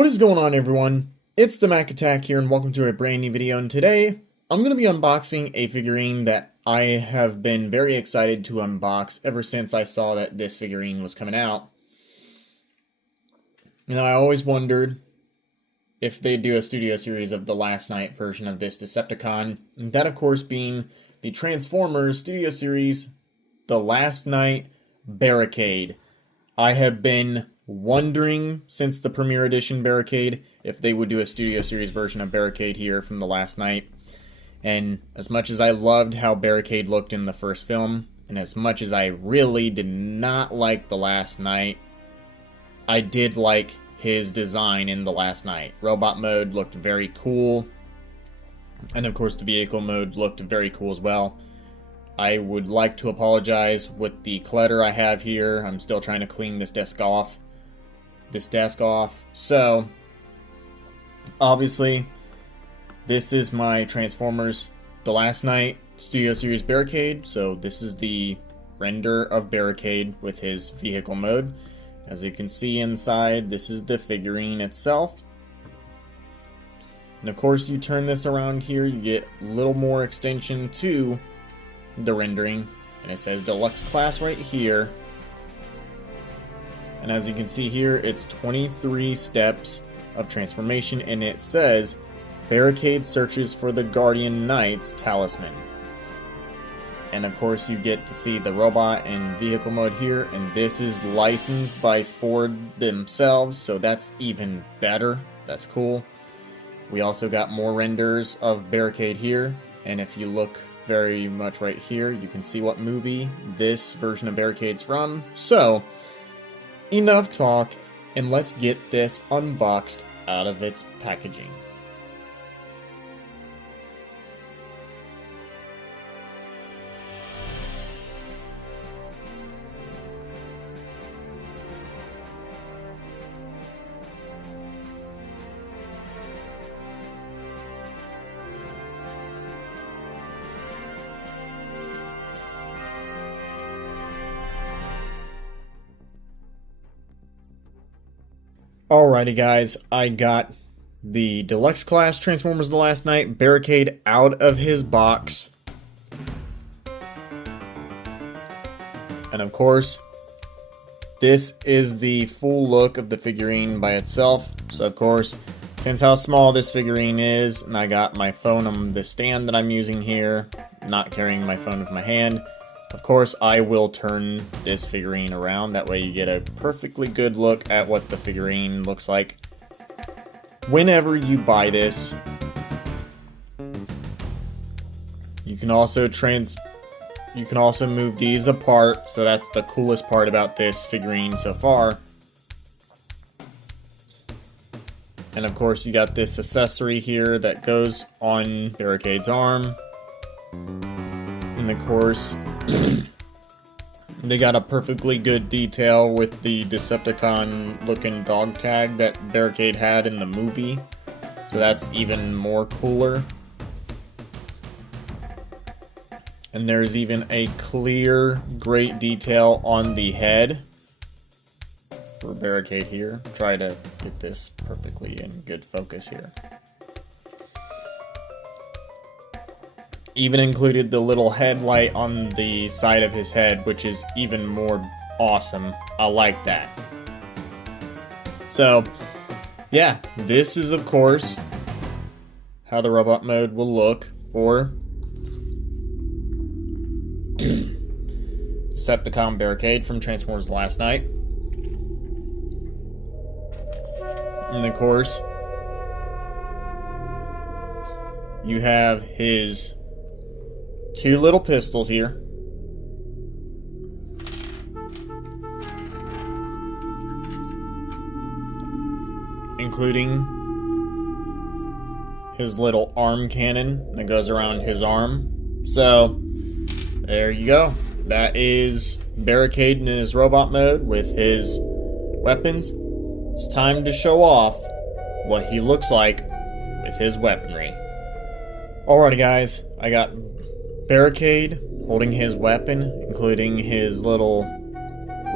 What is going on, everyone? It's the Mac Attack here, and welcome to a brand new video. And today, I'm going to be unboxing a figurine that I have been very excited to unbox ever since I saw that this figurine was coming out. And I always wondered if they'd do a studio series of the last night version of this Decepticon. And that, of course, being the Transformers studio series, The Last Night Barricade. I have been wondering since the premiere edition Barricade if they would do a studio series version of Barricade here from The Last Night. And as much as I loved how Barricade looked in the first film, and as much as I really did not like The Last Night, I did like his design in The Last Night. Robot mode looked very cool, and of course the vehicle mode looked very cool as well. I would like to apologize with the clutter I have here. I'm still trying to clean this desk off. So, obviously, this is my Transformers The Last Night Studio Series Barricade. So this is the render of Barricade with his vehicle mode. As you can see inside, this is the figurine itself. And of course, you turn this around here, you get a little more extension to the rendering. And it says Deluxe Class right here. And as you can see here, it's 23 steps of transformation, and it says Barricade searches for the Guardian Knight's talisman. And of course, you get to see the robot and vehicle mode here, and this is licensed by Ford themselves, so that's even better. That's cool. We also got more renders of Barricade here, and if you look very much right here, you can see what movie this version of Barricade's from. So, enough talk, and let's get this unboxed out of its packaging. Alrighty guys, I got the Deluxe Class Transformers The Last Night Barricade out of his box. And of course, this is the full look of the figurine by itself. So of course, since how small this figurine is, and I got my phone on the stand that I'm using here, not carrying my phone with my hand, of course, I will turn this figurine around. That way you get a perfectly good look at what the figurine looks like whenever you buy this. You can also move these apart, so that's the coolest part about this figurine so far. And of course, you got this accessory here that goes on Barricade's arm. And of course, they got a perfectly good detail with the Decepticon looking dog tag that Barricade had in the movie. So that's even more cooler. And there's even a clear, great detail on the head for Barricade here. Try to get this perfectly in good focus here. Even included the little headlight on the side of his head, which is even more awesome. I like that. So, yeah, this is of course how the robot mode will look for Decepticon Barricade from Transformers The Last Night. And of course, you have his two little pistols here. Including his little arm cannon that goes around his arm. So, there you go. That is Barricade in his robot mode with his weapons. It's time to show off what he looks like with his weaponry. Alrighty guys, I got Barricade holding his weapon, including his little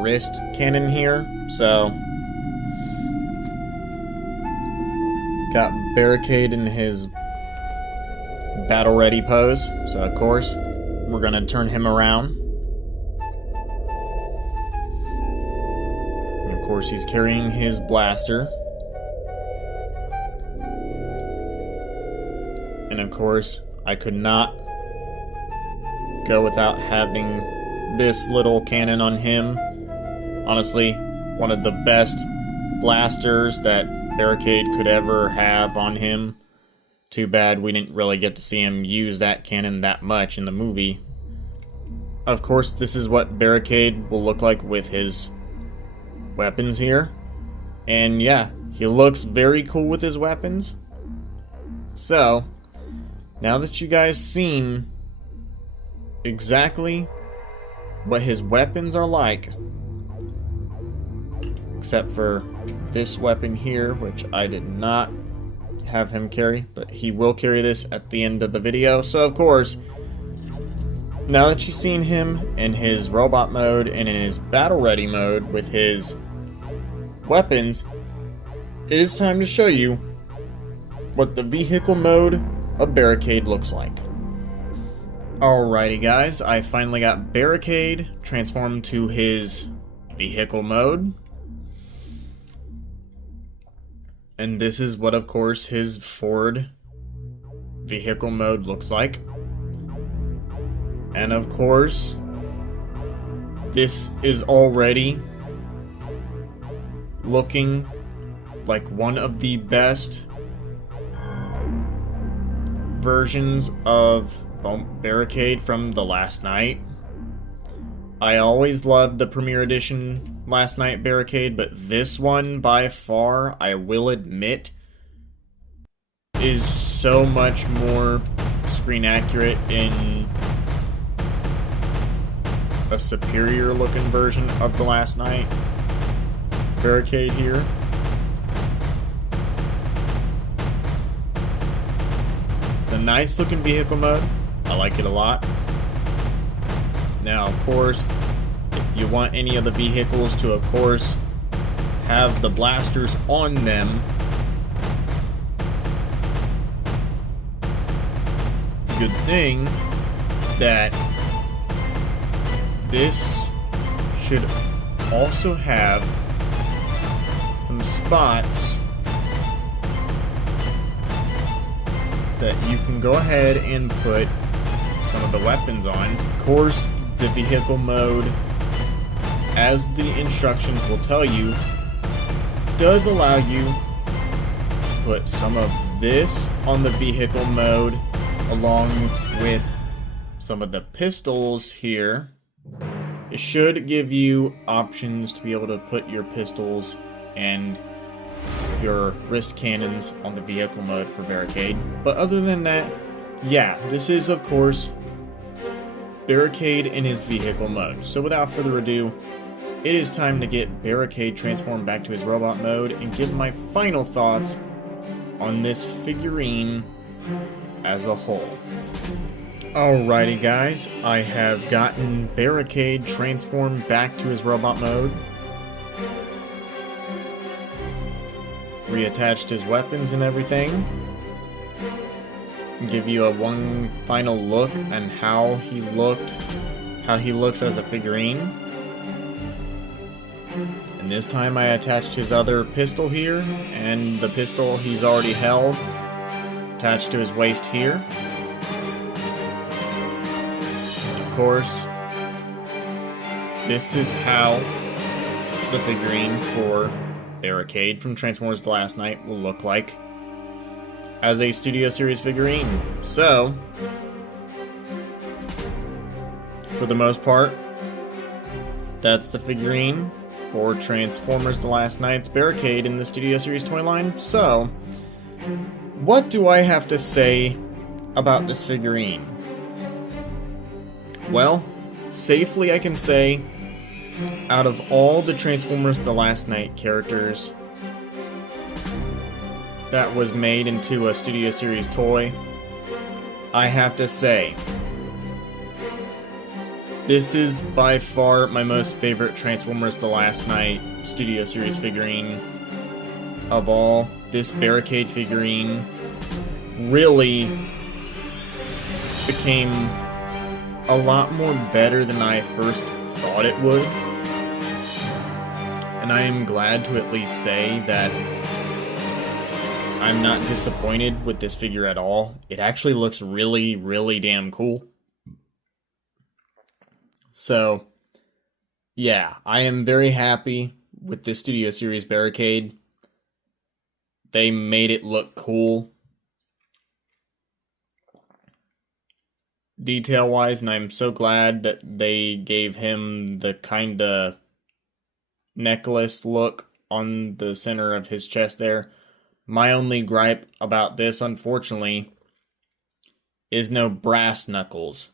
wrist cannon here. So, got Barricade in his battle ready pose, so of course we're gonna turn him around. And of course he's carrying his blaster. And of course I could not go without having this little cannon on him. Honestly, one of the best blasters that Barricade could ever have on him. Too bad we didn't really get to see him use that cannon that much in the movie. Of course, this is what Barricade will look like with his weapons here. And yeah, he looks very cool with his weapons. So, now that you guys seen exactly what his weapons are like, except for this weapon here, which I did not have him carry, but he will carry this at the end of the video. So of course, now that you've seen him in his robot mode and in his battle ready mode with his weapons, it is time to show you what the vehicle mode of Barricade looks like. Alrighty guys, I finally got Barricade transformed to his vehicle mode. And this is what, of course, his Ford vehicle mode looks like. And of course, this is already looking like one of the best versions of Barricade from the last night. I always loved the Premiere Edition last night Barricade, but this one by far, I will admit, is so much more screen accurate in a superior looking version of the last night Barricade here. It's a nice looking vehicle mode. I like it a lot. Now, of course, if you want any of the vehicles to, of course, have the blasters on them, good thing that this should also have some spots that you can go ahead and put some of the weapons on. Of course, the vehicle mode, as the instructions will tell you, does allow you to put some of this on the vehicle mode along with some of the pistols here. It should give you options to be able to put your pistols and your wrist cannons on the vehicle mode for Barricade. But other than that, yeah, this is of course Barricade in his vehicle mode. So without further ado, it is time to get Barricade transformed back to his robot mode and give my final thoughts on this figurine as a whole. Alrighty guys, I have gotten Barricade transformed back to his robot mode. Reattached his weapons and everything. Give you one final look on how he looks as a figurine. And this time I attached his other pistol here, and the pistol he's already held attached to his waist here. And of course, this is how the figurine for Barricade from Transformers The Last Night will look like as a Studio Series figurine. So, for the most part, that's the figurine for Transformers The Last Night's Barricade in the Studio Series toy line. So, what do I have to say about this figurine? Well, safely I can say, out of all the Transformers The Last Night characters that was made into a Studio Series toy, I have to say, this is by far my most favorite Transformers The Last Night Studio Series figurine of all this Barricade figurine really became a lot more better than I first thought it would. And I am glad to at least say that I'm not disappointed with this figure at all. It actually looks really, really damn cool. So, yeah, I am very happy with this Studio Series Barricade. They made it look cool, detail-wise, and I'm so glad that they gave him the kinda necklace look on the center of his chest there. My only gripe about this, unfortunately, is no brass knuckles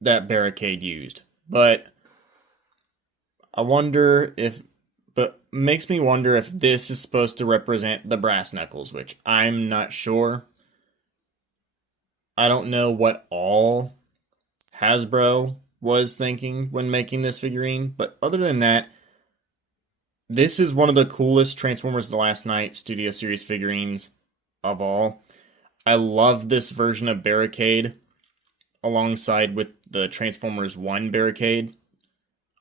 that Barricade used. But makes me wonder if this is supposed to represent the brass knuckles, which I'm not sure. I don't know what all Hasbro was thinking when making this figurine, but other than that, this is one of the coolest Transformers The Last Knight Studio Series figurines of all. I love this version of Barricade alongside with the Transformers 1 Barricade.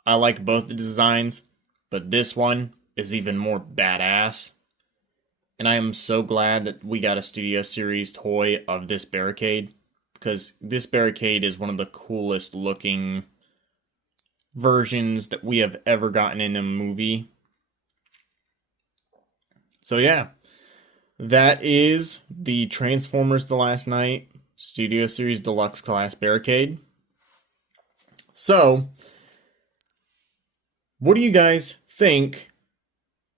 I like both the designs, but this one is even more badass. And I am so glad that we got a Studio Series toy of this Barricade, because this Barricade is one of the coolest looking versions that we have ever gotten in a movie. So yeah, that is the Transformers The Last Knight Studio Series Deluxe Class Barricade. So, what do you guys think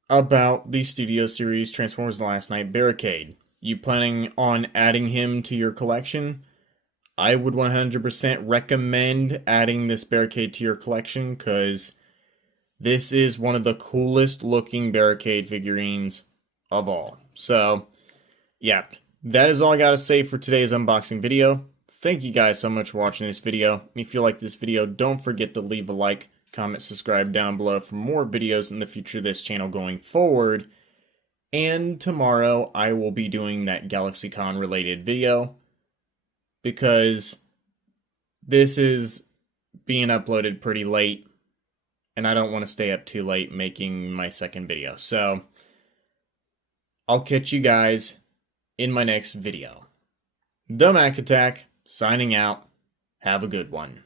about the Studio Series Transformers The Last Knight Barricade? You planning on adding him to your collection? I would 100% recommend adding this Barricade to your collection, because this is one of the coolest looking Barricade figurines of all. So, yeah, that is all I gotta say for today's unboxing video. Thank you guys so much for watching this video. If you like this video, don't forget to leave a like, comment, subscribe down below for more videos in the future of this channel going forward. And tomorrow I will be doing that GalaxyCon related video, because this is being uploaded pretty late and I don't want to stay up too late making my second video. So I'll catch you guys in my next video. The Mac Attack, signing out. Have a good one.